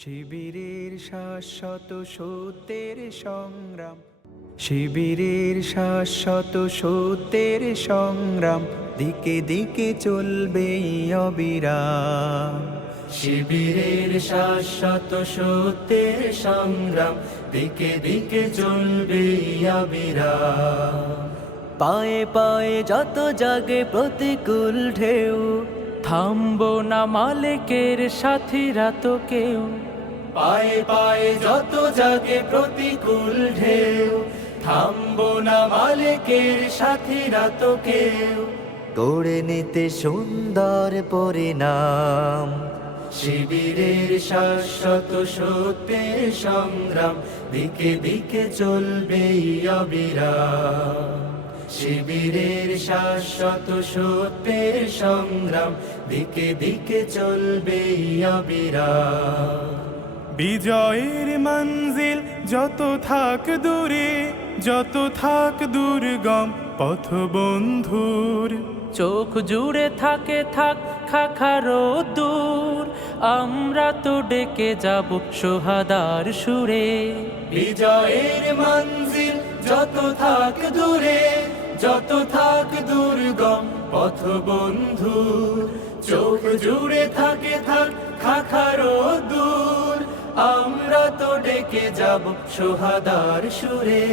শিবিরের শাশ্বত সত্যের সংগ্রাম, শিবিরের শাশ্বত সত্যের সংগ্রাম, দিকে দিকে চলবে অবিরাম। শিবিরের শাশ্বত সত্যের সংগ্রাম, দিকে দিকে চলবে অবিরাম। পায়ে পায়ে যত জাগে প্রতিকূল ঢেউ, থামবো না মালিকের সাথীরা তো কেউ। পায়ে পায়ে যত জাগে প্রতিকূল ঢেউ, থামবো না মালিকের সাথীরা তো কেউ। গড়ে নিতে সুন্দর পরিণাম, শিবিরের শাশ্বত সত্যের সংগ্রাম, দিকে দিকে চলবে অবিরাম। শিবিরের শাশ্বত সত্যের সংগ্রাম, দিকে দিকে চলবে অবিরাম। বিজয়ের মঞ্জিল যত থাক দূরে, যত থাক দুর্গম পথ বন্ধুর, চোখ জুড়ে থাকে থাক খাখারো দূর, আমরা তো ডেকে যাব সোহাদার সুরে। বিজয়ের মঞ্জিল যত থাক দূরে, যত থাক দুর্গম পথ বন্ধু, চোখ জুড়ে থাকে থাক খাখারো দূর, আমরা তো ডেকে যাব সোহাদার সুরে।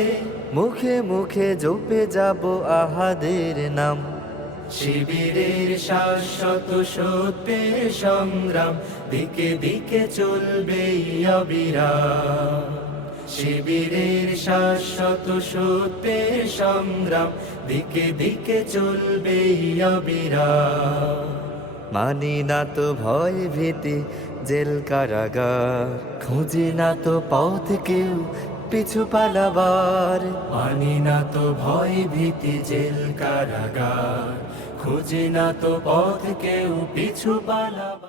মুখে মুখে জপে যাব আহাদের নাম। শিবিরের শাশ্বত সত্যের সংগ্রাম, দিকে দিকে চলবে অবিরাম। শিবিরের শাশ্বত সত্যের সংগ্রাম, দিকে দিকে চলবে অবিরাম। মানি না তো ভয় ভীতি জেল কারাগার, খুঁজি না তো পথ কেউ পিছু পালাবার। মানি না তো ভয় ভীতি জেল কারাগার, খুঁজি না তো পথ কেউ পিছু পালাবার।